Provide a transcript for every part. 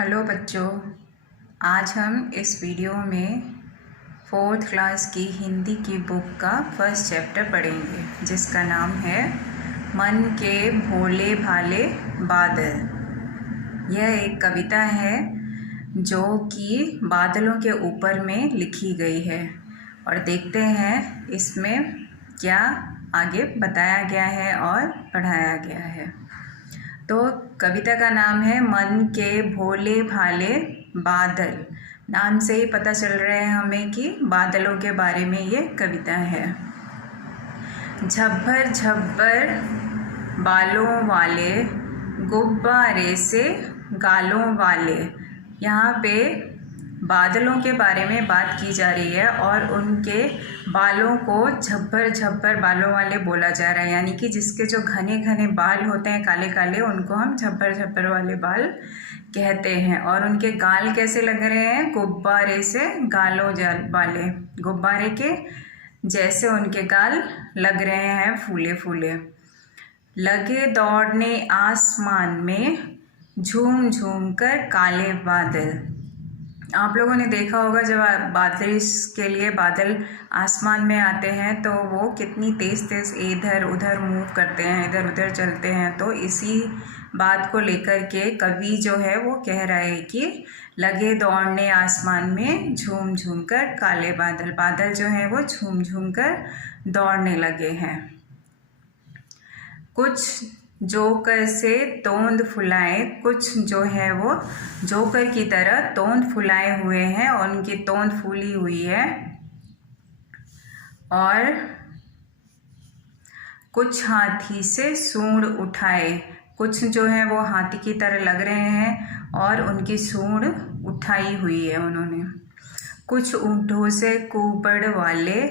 Hello बच्चों, आज हम इस वीडियो में 4th क्लास की हिंदी की बुक का फर्स्ट चैप्टर पढ़ेंगे, जिसका नाम है मन के भोले भाले बादल। यह एक कविता है जो कि बादलों के ऊपर में लिखी गई है और देखते हैं इसमें क्या आगे बताया गया है और पढ़ाया गया है। तो कविता का नाम है मन के भोले भाले बादल। नाम से ही पता चल रहा है हमें कि बादलों के बारे में ये कविता है। झब्बर झब्बर बालों वाले गुब्बारे से गालों वाले। यहाँ पे बादलों के बारे में बात की जा रही है और उनके बालों को झब्बर झब्बर बालों वाले बोला जा रहा है, यानी कि जिसके जो घने घने बाल होते हैं काले काले, उनको हम झब्बर झब्बर वाले बाल कहते हैं। और उनके गाल कैसे लग रहे हैं? गुब्बारे से गालों वाले, गुब्बारे के जैसे उनके गाल लग रहे हैं, फूले फूले। लगे दौड़ने आसमान में झूम झूम कर काले बादल। आप लोगों ने देखा होगा जब बारिश के लिए बादल आसमान में आते हैं तो वो कितनी तेज़ तेज़ इधर उधर मूव करते हैं, इधर उधर चलते हैं। तो इसी बात को लेकर के कवि जो है वो कह रहा है कि लगे दौड़ने आसमान में झूम झूम कर काले बादल। बादल जो है वो झूम झूम कर दौड़ने लगे हैं। कुछ जोकर से तोंद फुलाए, कुछ जो है वो जोकर की तरह तोंद फुलाए हुए हैं और उनकी तोंद फूली हुई है। और कुछ हाथी से सूंड उठाए, कुछ जो है वो हाथी की तरह लग रहे हैं और उनकी सूंड उठाई हुई है उन्होंने। कुछ ऊँटों से कुबड़ वाले,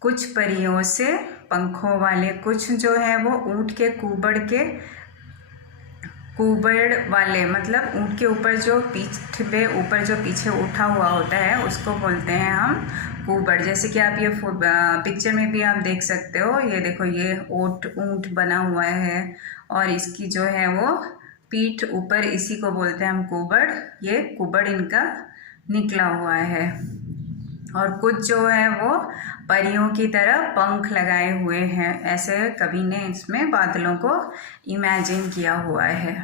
कुछ परियों से पंखों वाले। कुछ जो है वो ऊँट के कुबड़ वाले, मतलब ऊँट के ऊपर जो पीठ पे ऊपर जो पीछे उठा हुआ होता है उसको बोलते हैं हम कुबड़। जैसे कि आप ये पिक्चर में भी आप देख सकते हो, ये देखो ये ऊँट बना हुआ है और इसकी जो है वो पीठ ऊपर, इसी को बोलते हैं हम कुबड़। ये कुबड़ इनका निकला हुआ है। और कुछ जो है वो परियों की तरह पंख लगाए हुए हैं, ऐसे कवि ने इसमें बादलों को इमेजिन किया हुआ है।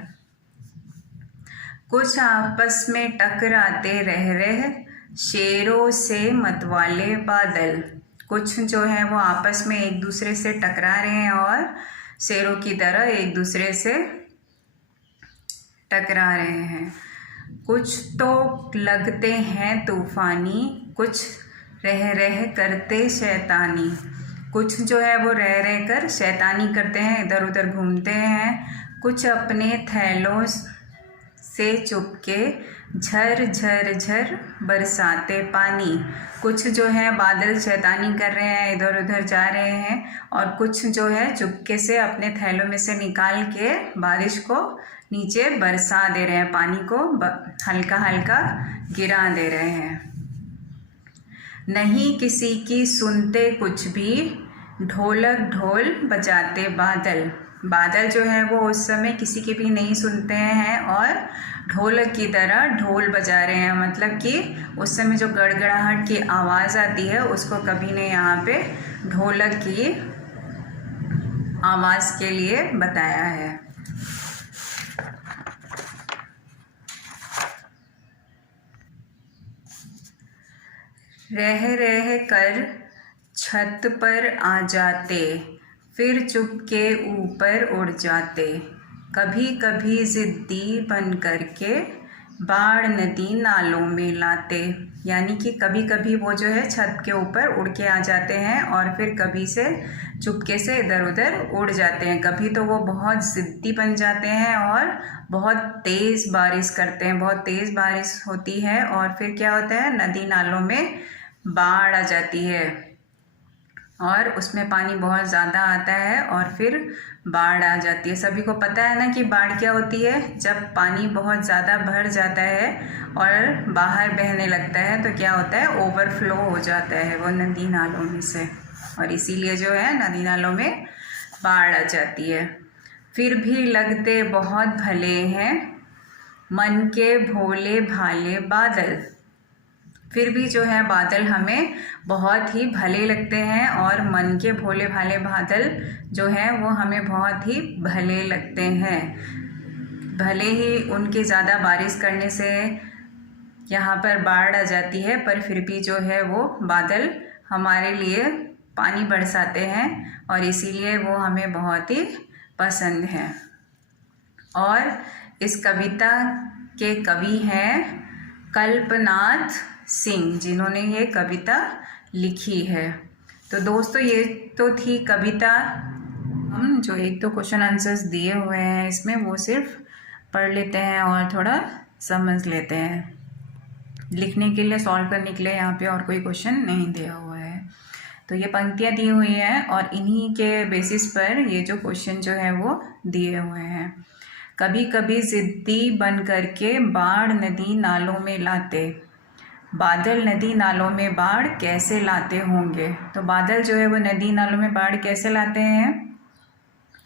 कुछ आपस में टकराते रह रहे शेरों से मतवाले बादल। कुछ जो है वो आपस में एक दूसरे से टकरा रहे हैं और शेरों की तरह एक दूसरे से टकरा रहे हैं। कुछ तो लगते हैं तूफानी, कुछ रह रह करते शैतानी। कुछ जो है वो रह रह कर शैतानी करते हैं, इधर उधर घूमते हैं। कुछ अपने थैलों से चुपके झर झर झर बरसाते पानी। कुछ जो है बादल शैतानी कर रहे हैं, इधर उधर जा रहे हैं, और कुछ जो है चुपके से अपने थैलों में से निकाल के बारिश को नीचे बरसा दे रहे हैं, पानी को हल्का हल्का गिरा दे रहे हैं। नहीं किसी की सुनते कुछ भी, ढोलक ढोल बजाते बादल। बादल जो है वो उस समय किसी की भी नहीं सुनते हैं और ढोलक की तरह ढोल बजा रहे हैं, मतलब कि उस समय जो गड़गड़ाहट की आवाज़ आती है उसको कवि ने यहाँ पे ढोलक की आवाज़ के लिए बताया है। रह रह कर छत पर आ जाते, फिर चुपके ऊपर उड़ जाते। कभी कभी ज़िद्दी बन करके बाढ़ नदी नालों में लाते। यानी कि कभी कभी वो जो है छत के ऊपर उड़ के आ जाते हैं और फिर कभी से चुपके से इधर उधर उड़ जाते हैं। कभी तो वो बहुत ज़िद्दी बन जाते हैं और बहुत तेज़ बारिश करते हैं, बहुत तेज़ बारिश होती है और फिर क्या होता है, नदी नालों में बाढ़ आ जाती है और उसमें पानी बहुत ज़्यादा आता है और फिर बाढ़ आ जाती है। सभी को पता है ना कि बाढ़ क्या होती है? जब पानी बहुत ज़्यादा भर जाता है और बाहर बहने लगता है तो क्या होता है, ओवरफ्लो हो जाता है वो नदी नालों में से, और इसीलिए जो है नदी नालों में बाढ़ आ जाती है। फिर भी लगते बहुत भले हैं, मन के भोले भाले बादल। फिर भी जो है बादल हमें बहुत ही भले लगते हैं और मन के भोले भाले बादल जो हैं वो हमें बहुत ही भले लगते हैं। भले ही उनके ज़्यादा बारिश करने से यहाँ पर बाढ़ आ जाती है, पर फिर भी जो है वो बादल हमारे लिए पानी बरसाते हैं और इसीलिए वो हमें बहुत ही पसंद है। और इस कविता के कवि हैं कल्पनाथ सिंह, जिन्होंने ये कविता लिखी है। तो दोस्तों ये तो थी कविता। हम जो एक दो क्वेश्चन आंसर्स दिए हुए हैं इसमें वो सिर्फ पढ़ लेते हैं और थोड़ा समझ लेते हैं। लिखने के लिए, सॉल्व करने के लिए यहाँ पे और कोई क्वेश्चन नहीं दिया हुआ है। तो ये पंक्तियाँ दी हुई हैं और इन्हीं के बेसिस पर ये जो क्वेश्चन जो है वो दिए हुए हैं। कभी कभी ज़िद्दी बन करके बाढ़ नदी नालों में लाते, बादल नदी नालों में बाढ़ कैसे लाते होंगे। तो बादल जो है वो नदी नालों में बाढ़ कैसे लाते हैं,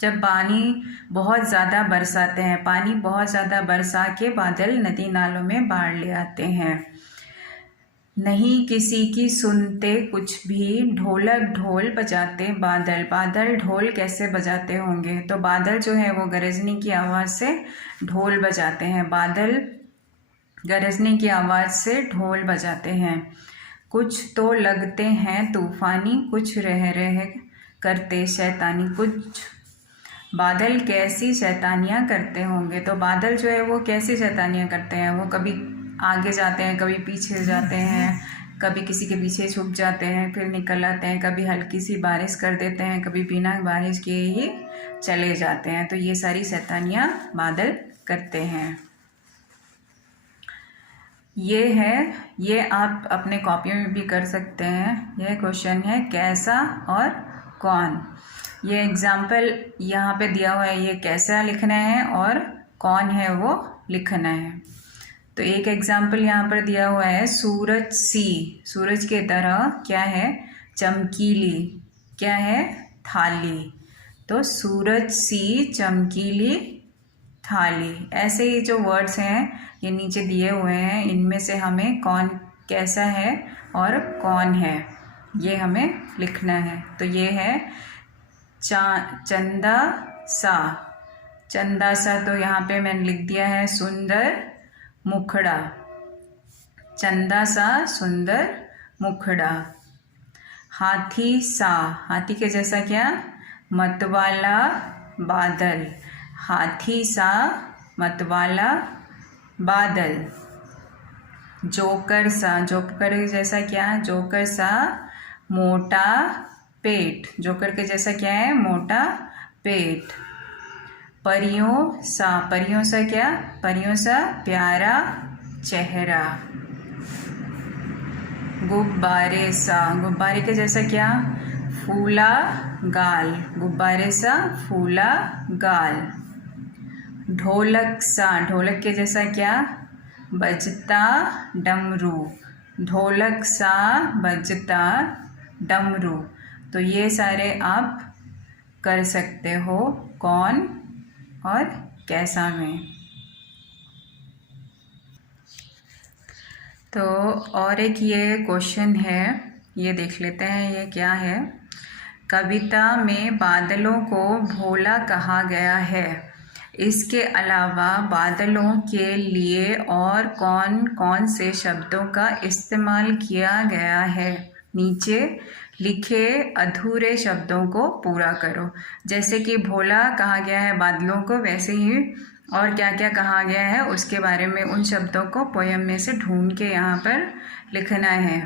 जब पानी बहुत ज़्यादा बरसाते हैं, पानी बहुत ज़्यादा बरसा के बादल नदी नालों में बाढ़ ले आते हैं। नहीं किसी की सुनते कुछ भी, ढोलक ढोल बजाते बादल, बादल ढोल कैसे बजाते होंगे। तो बादल जो है वो गरजने की आवाज़ से ढोल बजाते हैं, बादल गरजने की आवाज़ से ढोल बजाते हैं। कुछ तो लगते हैं तूफ़ानी, कुछ रह रह करते शैतानी, कुछ बादल कैसी शैतानियाँ करते होंगे। तो बादल जो है वो कैसी शैतानियाँ करते हैं, वो कभी आगे जाते हैं, कभी पीछे जाते हैं, कभी किसी के पीछे छुप जाते हैं फिर निकल आते हैं, कभी हल्की सी बारिश कर देते हैं, कभी बिना बारिश किए ही चले जाते हैं। तो ये सारी शैतानियाँ बादल करते हैं। ये है, ये आप अपने कॉपी में भी कर सकते हैं। यह क्वेश्चन है कैसा और कौन। ये एग्जाम्पल यहाँ पे दिया हुआ है, ये कैसा लिखना है और कौन है वो लिखना है। तो एक एग्जाम्पल यहाँ पर दिया हुआ है सूरज सी, सूरज के तरह क्या है, चमकीली, क्या है, थाली। तो सूरज सी चमकीली थाली। ऐसे ही जो वर्ड्स हैं ये नीचे दिए हुए हैं, इनमें से हमें कौन कैसा है और कौन है ये हमें लिखना है। तो ये है चंदा सा, चंदा सा, तो यहाँ पे मैंने लिख दिया है सुंदर मुखड़ा, चंदा सा सुंदर मुखड़ा। हाथी सा, हाथी के जैसा क्या, मतवाला बादल, हाथी सा मतवाला बादल। जोकर सा, जोकर के जैसा क्या, जोकर सा मोटा पेट, जोकर के जैसा क्या है, मोटा पेट। परियों सा, परियों सा क्या, परियों सा प्यारा चेहरा। गुब्बारे सा, गुब्बारे के जैसा क्या, फूला गाल, गुब्बारे सा फूला गाल। ढोलक सा, ढोलक के जैसा क्या, बजता डमरू, ढोलक सा बजता डमरू। तो ये सारे आप कर सकते हो कौन और कैसा में। तो और एक ये क्वेश्चन है, ये देख लेते हैं ये क्या है। कविता में बादलों को भोला कहा गया है, इसके अलावा बादलों के लिए और कौन कौन से शब्दों का इस्तेमाल किया गया है। नीचे लिखे अधूरे शब्दों को पूरा करो। जैसे कि भोला कहा गया है बादलों को, वैसे ही और क्या क्या कहा गया है उसके बारे में उन शब्दों को पोयम में से ढूंढ के यहाँ पर लिखना है।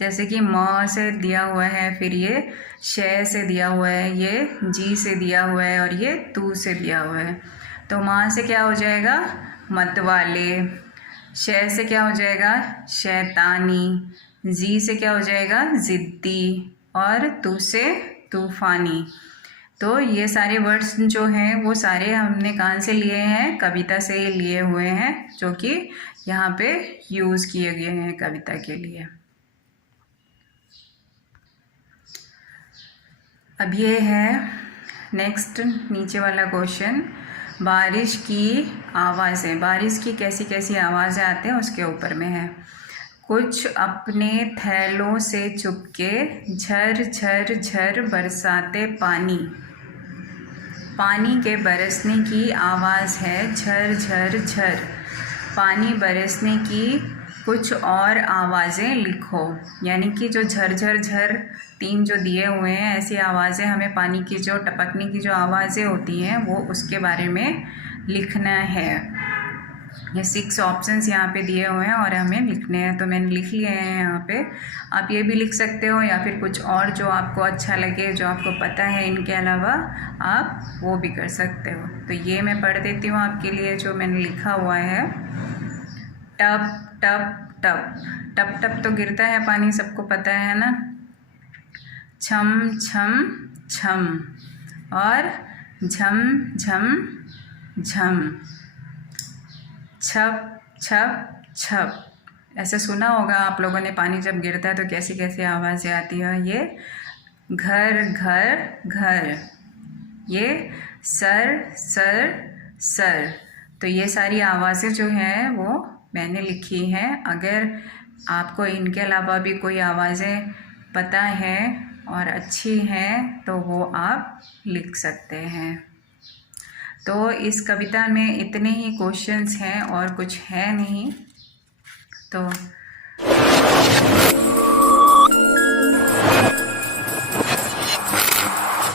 जैसे कि म से दिया हुआ है, फिर ये श से दिया हुआ है, ये जी से दिया हुआ है और ये तू से दिया हुआ है। तो माँ से क्या हो जाएगा, मतवाले। श से क्या हो जाएगा, शैतानी। जी से क्या हो जाएगा, ज़िद्दी। और तू से तूफ़ानी। तो ये सारे वर्ड्स जो हैं वो सारे हमने कहाँ से लिए हैं, कविता से लिए हुए हैं, जो कि यहाँ पे यूज़ किए गए हैं कविता के लिए। अब ये है नेक्स्ट नीचे वाला क्वेश्चन। बारिश की आवाज़ें, बारिश की कैसी कैसी आवाज़ें आती हैं उसके ऊपर में है। कुछ अपने थैलों से चुपके झर झर झर बरसाते पानी, पानी के बरसने की आवाज़ है झर झर झर। पानी बरसने की कुछ और आवाज़ें लिखो, यानी कि जो झर झर झर 3 जो दिए हुए हैं, ऐसी आवाज़ें हमें पानी की जो टपकने की जो आवाज़ें होती हैं वो उसके बारे में लिखना है। ये 6 ऑप्शंस यहाँ पे दिए हुए हैं और हमें लिखने हैं, तो मैंने लिख लिए हैं यहाँ पे। आप ये भी लिख सकते हो या फिर कुछ और जो आपको अच्छा लगे, जो आपको पता है इनके अलावा, आप वो भी कर सकते हो। तो ये मैं पढ़ देती हूँ आपके लिए जो मैंने लिखा हुआ है। टप टप टप, टप टप तो गिरता है पानी, सबको पता है ना। छम छम छम और झम झम झम। छप छप छप, ऐसे सुना होगा आप लोगों ने, पानी जब गिरता है तो कैसी कैसी आवाज़ें आती है। ये घर घर घर, ये सर सर सर। तो ये सारी आवाज़ें जो हैं वो मैंने लिखी हैं। अगर आपको इनके अलावा भी कोई आवाज़ें पता हैं और अच्छी हैं तो वो आप लिख सकते हैं। तो इस कविता में इतने ही क्वेश्चंस हैं और कुछ है नहीं। तो